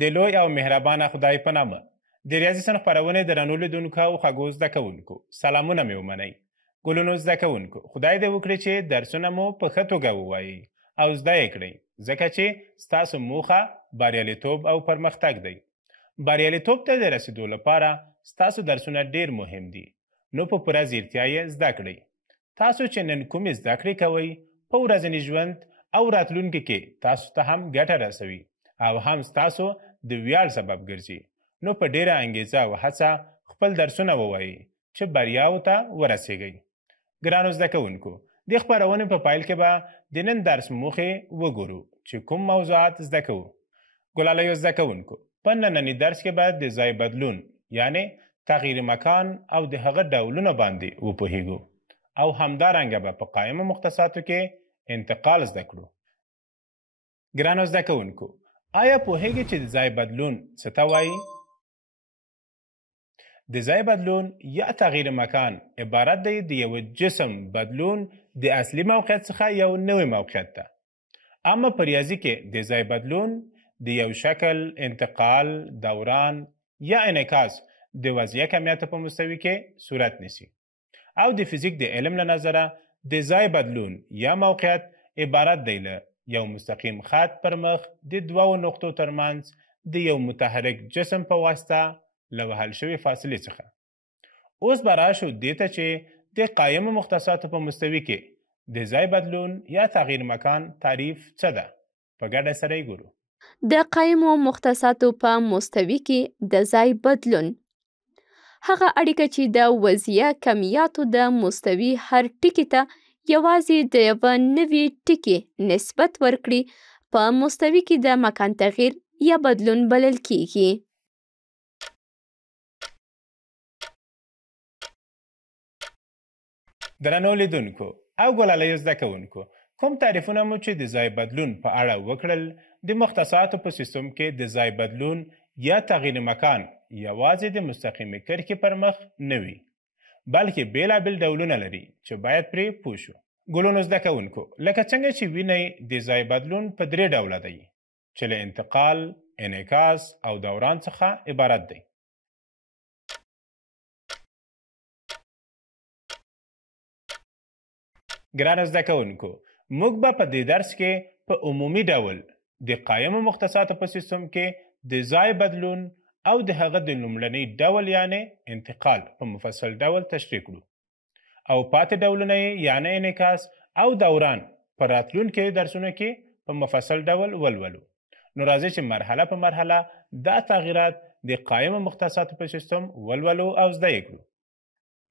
د لوی او مهربانه خدای په نامه د ریاضي صنف خپرونې درنو لیدونکو او خوږو زده کوونکو سلامونه مې ومنئ. ګلونو زده کوونکو خدای دې وکړي چې درسونه مو په ښه توګه ووایئ او زده یې کړئ، ځکه چې ستاسو موخه بریالیتوب او پرمختګ دی. بریالیتوب ته د رسیدو لپاره ستاسو درسونه ډیر مهم دي، نو په پوره ځیرتیا یې زده کړئ. تاسو چې نن کومې زده کړې کوئ په ورځني ژوند او راتلونکي کې تاسو ته هم ګټه رسوي او هم ستاسو د ویاړ سبب ګرځي. نو په ډیره انګیزه او هڅه خپل درسونه ووایئ چې بریاو ته ورسیږئ. ګرانو زده کوونکو، د خپرونې په پیل کې به د نن درس موخې وګورو چې کوم موضوعات زده کوو. ګلالیو زده کوونکو، په ننني درس کې به د ځای بدلون یعنی تغییر مکان او د هغه ډولونه باندې وپوهیږو او همدارنګه به په قایمه مختصاتو کې انتقال زده کړو. ګرانو زده کوونکو، آیا پوهیږئ چې د ځای بدلون څه ته وایي؟ د ځای بدلون یا تغییر مکان عبارت دی د یو جسم بدلون د اصلي موقعیت څخه یو نوی موقعیت ته. اما په ریاضي کې د ځای بدلون د یو شکل، انتقال، دوران یا انعکاس د وضعیه کمیت په مستوي کې صورت نیسي. او د فزیک د علم له نظره د ځای بدلون یا موقعیت عبارت دی له یو مستقیم خط پر مخ د دوو نقطو ترمنځ د یو متحرک جسم په واسطه له وهل شوې فاصلې څخه. اوس به راشو دې ته چې د قایمو مختصاتو په مستوي کې د ځای بدلون یا تغییر مکان تعریف څه ده. په ګډه سره یې ګورو. د قایمو مختصاتو په مستوي کې د ځای بدلون هغه اړیکه چې د وضعیه کمیاتو د مستوي هر ټکي ته یوازې د یوه نوي ټکي نسبت ورکړي په مستوي کې د مکان تغییر یا بدلون بلل کیږي. درنو لیدونکو او ګلالیو زده کوونکو، کوم تعریفونه مو چې د ځای بدلون په اړه وکړل، د مختصاتو په سیستم کې د ځای بدلون یا تغییر مکان یوازې د مستقیمې کرښې پر مخ نه وي، بلکې بیلابیل ډولونه لري چې باید پرې پوه شو. ګلونو زده کوونکو، لکه څنګه چې وینئ د ځای بدلون په 3 ډوله دی چې له انتقال، انعکاس او دوران څخه عبارت دی. ګرانو زده کوونکو، موږ به په دې درس کې په عمومي ډول د قایمو مختصاتو په سیستم کې د ځای بدلون او د هغه د لومړني ډول یعنی انتقال په مفصل ډول تشریح کړو او پاتې ډولونه یعنی انعکاس او دوران په راتلونکو درسونو کې په مفصل ډول ولولو. نو راځئ چې مرحله په مرحله دا تغییرات د قایمو مختصاتو په سیستم ولولو او زده یې کړو.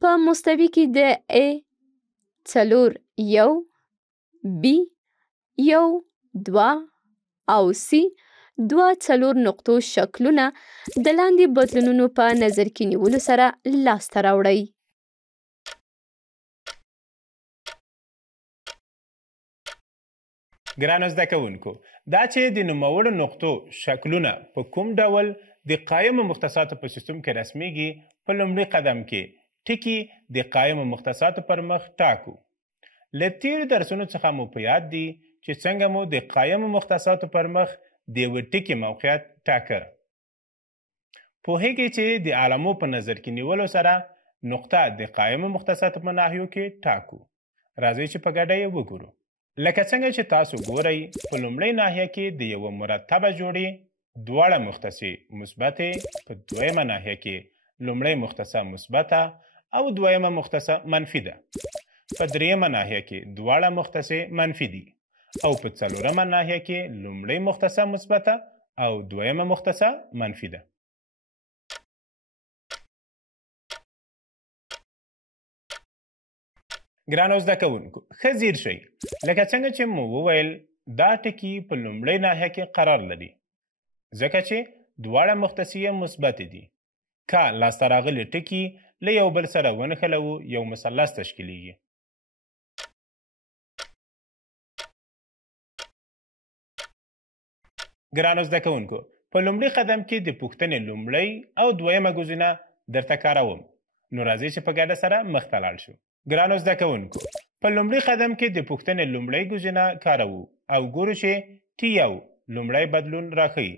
په مستوي کې د A 4 B 2 او C 2 نقطو شکلونه د لاندې بدلونونو په نظر کې نیولو سره لاسته راوړئ. ګرانو زده کوونکو، دا چې د نوموړو نقطو شکلونه په کوم ډول د قایمو مختصاتو په سیستم کې رسمیږي، په لومړي قدم کې ټکي د قایمو مختصاتو پر مخ ټاکو. له تیرو درسونو څخه مو په یاد دي چې څنګه مو د قایمو مختصاتو پر مخ د یوه ټکي موقعیت ټاکه. پوهیږئ چې د علامو په نظر کې نیولو سره نقطه د قایمو مختصاتو په ناحیو کې ټاکو. راځئ چې په ګډه یې وګورو. لکه څنګه چې تاسو ګورئ، په لومړۍ ناحیه کې د یوه مرتبه جوړې دواړه مختصې مثبتې، په دویمه ناحیه کې لومړۍ مختصه مثبته او دویمه مختصه منفي ده. په دریمه ناحیه کې دواړه مختصې منفي دي او په څلورمه ناحیه کې لومړۍ مختصه مثبته او دویمه مختصه منفي ده. ګرانو زده کوونکو، ښه ځیر شئ. لکه څنګه چې مو وویل، دا ټکي په لومړۍ ناحیه کې قرار لري ځکه چې دواړه مختصې مثبتې دي. که لاسته راغلي ټکي له یو بل سره ونښلوو، یو مثلث تشکیلیږي. ګرانو زده کوونکو، په لومړي قدم کې د پوښتنې لومړی او دویمه ګزینه درته کاروم. نو راځئ چې په ګډه سره مخته لاړ شو. ګرانو زده کوونکو، په لومړي قدم کې د پوښتنې لومړی ګزینه کاروو او ګورو چې T1 لومړی بدلون راښیي.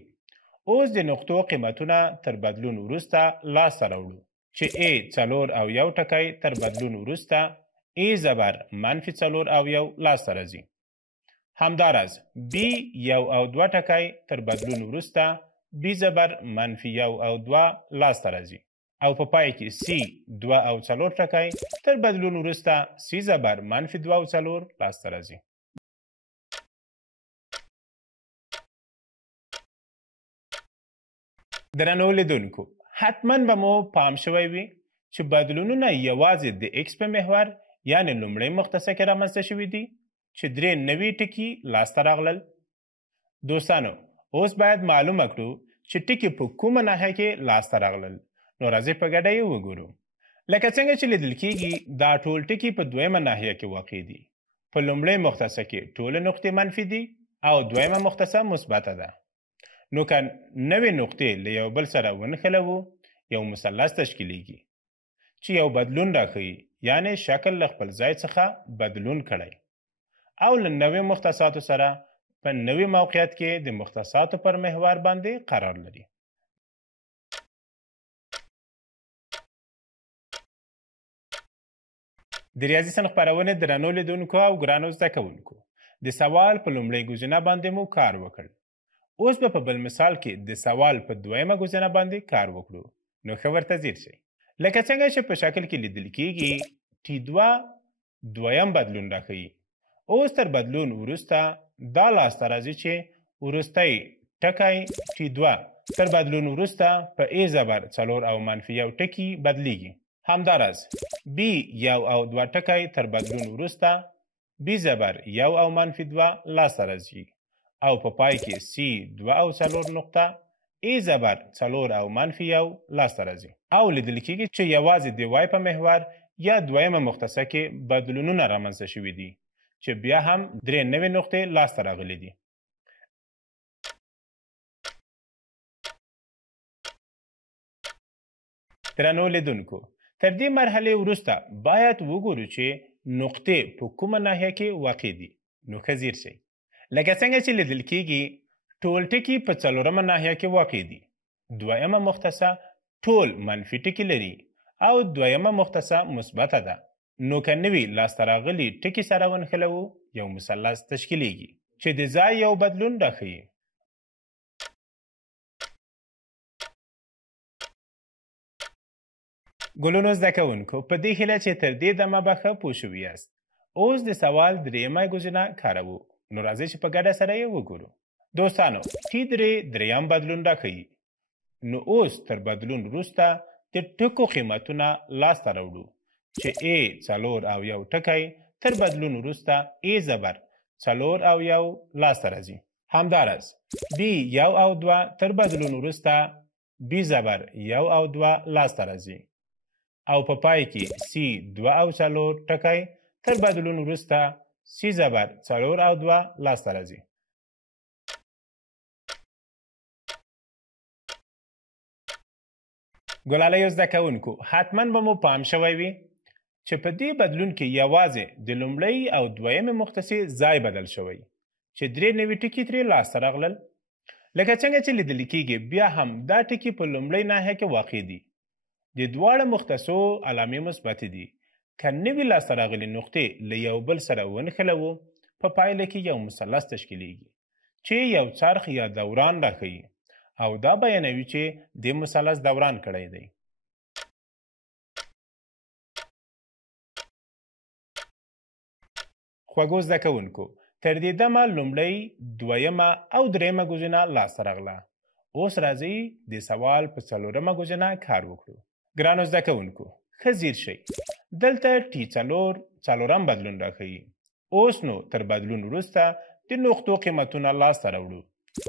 اوس د نقطو قیمتونه تر بدلون وروسته لاسته راوړو چې A 4 ټکی تر بدلون وروسته A زبر -4 لاسته راځي. همداراز B 1 ټکی تر بدلون وروسته B زبر -1 لاسته راځي او په پای کې C 2 ټکی تر بدلون وروسته C زبر -2 لاسته راځي. درنو لیدونکو، حتما به مو پام شوی وي چې بدلونونه یوازې د X په محور یعنی لومړۍ مختصه کې رامنځته شوي دي چې 3 نوي ټکي لاسته راغلل. دوستانو، اوس باید معلومه کړو چې ټکي په کومه ناحیه کې لاسته راغلل. نو راځئ په ګډه یې وګورو. لکه څنګه چې لیدل کېږي دا ټول ټکي په دویمه ناحیه کې واقع دي. په لومړۍ مختصه کې ټولې نقطې منفي دي او دویمه مختصه مثبته ده. نو که نوې نقطې له یو بل سره ونښلوو یو مثلث تشکیلیږي چې یو بدلون راښیي یعنی شکل له خپل ځای څخه بدلون کړی او له نوې مختصاتو سره په نوې موقعیت کې د مختصاتو پر محور باندې قرار لري. د ریاضي صنف خپرونې درنو لیدونکو او ګرانو زده کوونکو، د سوال په لومړۍ ګزینه باندې مو کار وکړ. اوس به په بل مثال کې د سوال په دویمه ګزینه باندې کار وکړو. نو ښه ورته ځیر شئ. لکه څنګه چې په شکل کې لیدل کېږي T2 دویم بدلون راښیي. اوس تر بدلون وروسته دا لاسته راځي چې وروستی ټکی T2 تر بدلون وروسته په A زبر 4 او -1 ټکي بدلیږي. همداراز B 1 ټکی تر بدلون وروسته B زبر 1 او -2 لاسته راځي او په پای کې C 2 نقطه A زبر 4 او -1 لاسته راځي او لیدل کېږي چې یوازې د Y په محور یا دویمه مختصه کې بدلونونه رامنځته شوي دي چې بیا هم 3 نوې نقطې لاسته راغلي دي. درنو لیدونکو، تر دې مرحلې وروسته باید وګورو چې نقطې په کومه ناحیه کې واقع دي. نو ښه ځیر شئ. لکه څنګه چې لیدل کېږي ټول ټکي په 4مه ناحیه کې واقع دي. دویمه مختصه ټول منفي ټکي لري او دویمه مختصه مثبته ده. نو که نوي لاسته راغلي ټکي سره ونښلوو یو مثلث تشکیلیږي چې د ځای یو بدلون راښیي. ګلونو زده کوونکو، په دې هیله چې تر دې دمه به ښه پوه شوي یاست. اوس د سوال درېیمه ګزینه کاروو. نو راځئ چې په ګډه سره یې وګورو. دوستانو، T3 درېیم بدلون راښیي. نو اوس تر بدلون وروسته د ټکو قیمتونه لاسته راوړو چې A 4 ټکی تر بدلون وروسته A زبر 4 لاسته راځي. همداراز B 1 تر بدلون وروسته B زبر 1 لاسته راځي او په پای کې C 2 ټکی تر بدلون وروسته C زبر 4 لاسته راځي. ګلالیو زده کوونکو، حتما به مو پام شوی وي چې په دې بدلون کې یوازې د لومړۍ او دویمې مختصې ځای بدل شوی چې 3 نوي ټکي ترې لاسته راغلل. لکه څنګه چې لیدل کېږي بیا هم دا ټکي په لومړۍ ناحیه کې واقع دي. د دواړو مختصو علامې مثبتې دي. که نوي لاسته راغلي نقطې له یو بل سره ونښلوو په پایله کې یو مثلث تشکیلیږي چې یو څرخ یا دوران راښیي او دا بیانوي چې د مثلث دوران کړی دی. خوږو زده کوونکو، تر دې دمه لومړۍ، دویمه او درېیمه ګزینه لاسته راغله. اوس راځئ د سوال په 4مه ګزینه کار وکړو. ګرانو زده کوونکو، ښه ځیر شئ. دلته T4 څلورم بدلون راښیي. اوس نو تر بدلون وروسته د نقطو قیمتونه لاسته راوړو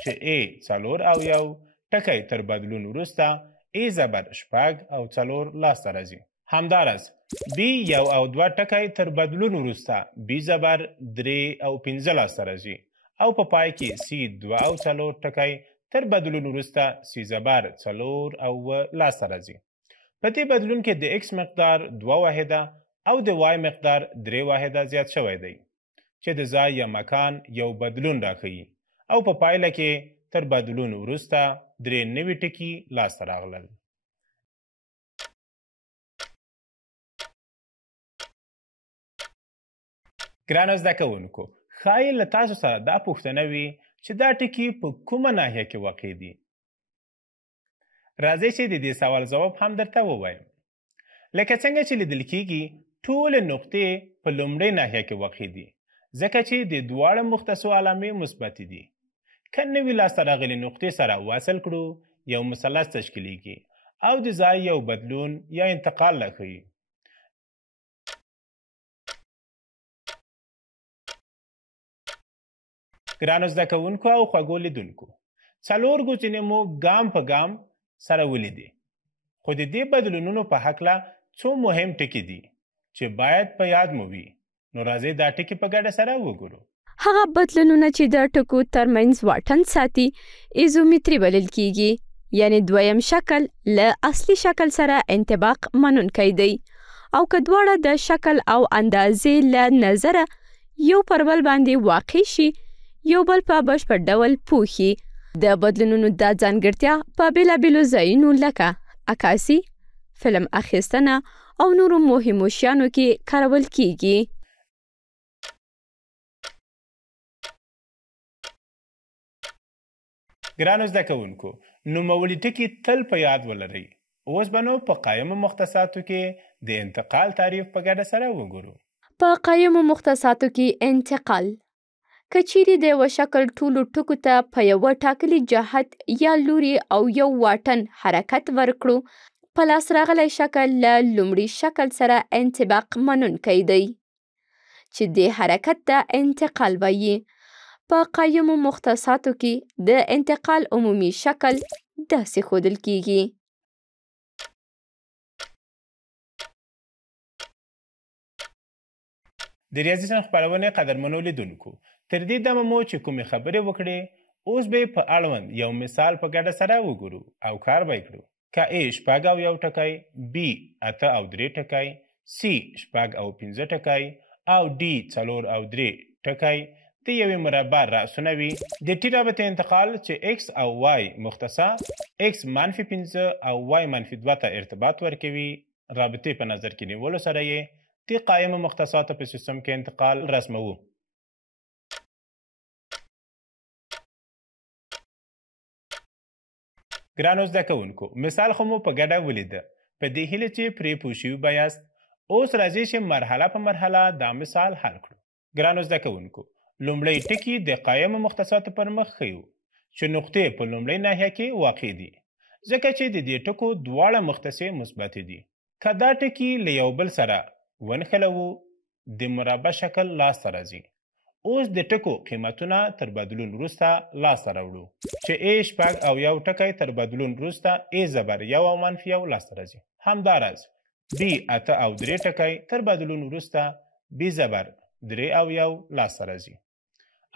چې A 4 ټکی تر بدلون وروسته A زبر 4 لاسته راځي. همداراز B 1 ټکی تر بدلون وروسته B زبر 3 لاسته راځي او په پای کې C 2 ټکی تر بدلون وروسته C زبر 4 لاسته راځي. په دې بدلون کې د X مقدار 2 واحده او د Y مقدار 3 واحده زیات شوی دی چې د ځای یا مکان یو بدلون راښیي او په پایله کې تر بدلون وروسته 3 نوي ټکي لاسته راغلل. ګرانو زده کوونکو، ښایي له تاسو سره دا پوښتنه وي چې دا ټکي په کومه ناحیه کې واقع دي. راځئ چې د دې سوال ځواب هم درته ووایم. لکه څنګه چې لیدل کیږي، ټولې نقطې په لومړۍ ناحیه کې واقع دي، ځکه چې د دواړو مختصو علامې مثبتې دي. که نوي لاسته راغلي نقطې سره وصل کړو، یو مثلث تشکیلیږي او د ځای یو بدلون یا انتقال راښیي. ګرانو زده کوونکو او خوږو لیدونکو، 4 ګوتنې مو ګام په ګام سره ولیدې، خو د دې بدلونونو په هکله څو مهم ټکي دي چې باید په یاد مو وي. نو راځئ دا ټکي په ګډه سره وګورو. هغه بدلونونه چې د ټکو ترمنځ واټن ساتي ایزومتري بلل کیږي، یعنی دویم شکل له اصلي شکل سره انطباق منونکی دی، او که دواړه د شکل او اندازې له نظره یو پر بل باندې واقع شي، یو بل په بشپړ ډول پوښي. د بدلونونو دا ځانګړتیا په بېلابېلو ځایونو لکه عکاسي، فلم اخیستنه او نورو مهمو شیانو کې کارول کیږي. ګرانو زده کوونکو، نوموړي ټکي تل په یاد ولرئ. اوس به نو په قایمو مختصاتو کې د انتقال تعریف په ګډه سره وګورو. په قایمو مختصاتو کې انتقال که چیرې د یوه شکل ټولو ټکو ته په یوه ټاکلي جهت یا لوري او یو واټن حرکت ورکړو، په لاس راغلی شکل له لومړي شکل سره انطباق منونکی دی، چې دې حرکت ته انتقال وایي. په قایمو مختصاتو کې د انتقال عمومي شکل داسې ښودل کیږي. د ریاضي صنف خپرونې قدرمنو لیدونکو، تر دې دمه مو چې کومې خبرې وکړې، اوس به په اړوند یو مثال په ګډه سره وګورو او کار به یې کړو. که A 6 او 1 ټکی، B 8 او 3 ټکی، C 6 او 5 ټکی او D 4 او 3 ټکی د یوې مربع رأسونه وي. د ټي رابطې انتقال چې X او Y مختصه X -5 او Y -2 ته ارتباط ورکوي، رابطې په نظر کې نیولو سره یې د قایمو مختصاتو په سیستم کې انتقال رسموو. ګرانو زده کوونکو، مثال خو مو په ګډه ولیده. په دې هیله چې پرې پوه شوي به یاست. اوس راځئ چې مرحله په مرحله دا مثال حل کړو. ګرانو زده کوونکو، لومړی ټکي د قایمو مختصاتو پر مخ ښیو چې نقطې په لومړۍ ناحیه کې واقع دي، ځکه چې د دې ټکو دواړه مختصې مثبتې دي. که دا ټکي له یو بل سره ونښلوو، د مربع شکل لاسته راځي. اوس د ټکو قیمتونه تر بدلون وروسته لاسته راوړو چې A 6 او 1 ټکی تر بدلون وروسته A زبر 1 او -1 لاسته راځي. همداراز B 8 او 3 ټکی تر بدلون وروسته B زبر 3 او 1 لاسته راځي،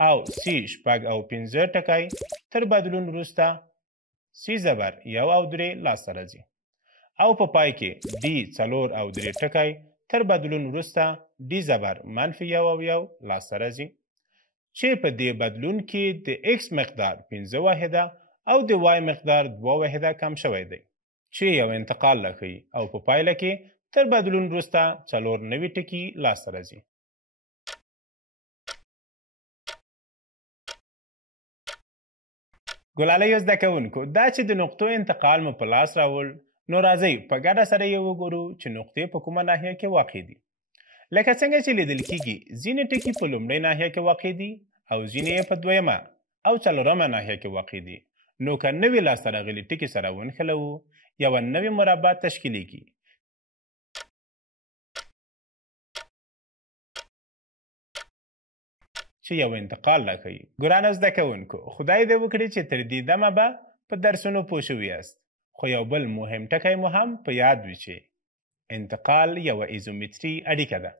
او C 6 او 5 ټکی تر بدلون وروسته C زبر 1 او 3 لاسته راځي، او په پای کې D 4 او 3 ټکی تر بدلون وروسته D زبر -1 او 1 لاسته راځي، چې په دې بدلون کې د X مقدار 5 واحده او د Y مقدار 2 واحده کم شوی دی، چې یو انتقال راښیي، او په پایله کې تر بدلون وروسته 4 نوي ټکي لاسته راځي. ګلالیو زده کوونکو، دا چې د نقطو انتقال مو په لاس راوړ، نو راځئ په ګډه سره یې وګورو چې نقطې په کومه ناحیه کې واقع دي. لکه څنګه چې لیدل کیږي، ځینې ټکي په لومړۍ ناحیه کې واقع دي او ځینې یې په دویمه او څلورمه ناحیه کې واقع دي. نو که نوي لاسته راغلي ټکي سره ونښلوو، یوه نوې مربع تشکیلیږي. چې یو انتقال راښیي. ګرانو زده کوونکو، خدای دې وکړي چې تر دې دمه به په درسونو پوه شوي یاست. خو یو بل مهم ټکی مو هم په یاد وي چې انتقال یوه ایزومتري اړیکه ده.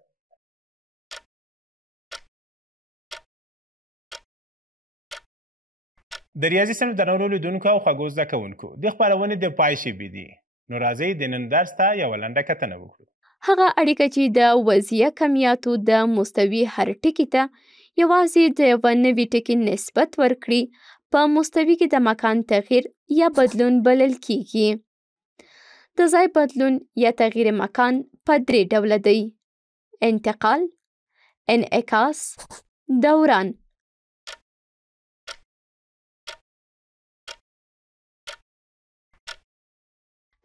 د ریاضي صنف درنو لیدونکو او خوږو زده کوونکو، د خپرونې د پای شیبې دي. نو راځئ د نن درس ته یوه لنډه کتنه وکړو. هغه اړیکه چې د وضعیه کمیاتو د مستوي هر ټکي ته یوازې د یوه نوي ټکي نسبت ورکړي، په مستوي کې د مکان تغییر یا بدلون بلل کیږي. د ځای بدلون یا تغییر مکان په 3 ډوله دی: انتقال، انعکاس، دوران.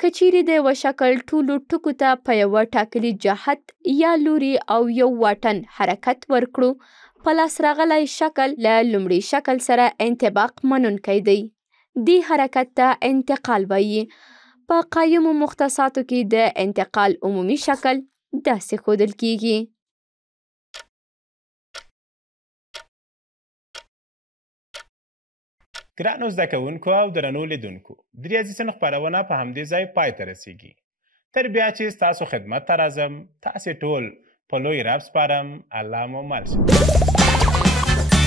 که چیرې د یوه شکل ټولو ټکو ته په یوه ټاکلي جهت یا لوري او یو واټن حرکت ورکړو، په لاس راغلی شکل له لومړي شکل سره انطباق منونکی دی. دې حرکت ته انتقال وایي. په قایمو مختصاتو کې د انتقال عمومي شکل داسې ښودل کیږي: ګرانو زده کوونکو او درنو لیدونکو، د ریاضي صنف خپرونه په همدې ځای پای ته رسیږي. تر بیا چې ستاسو خدمت ته راځم، تاسې ټول په لوی رب سپارم. الله مو مل شه.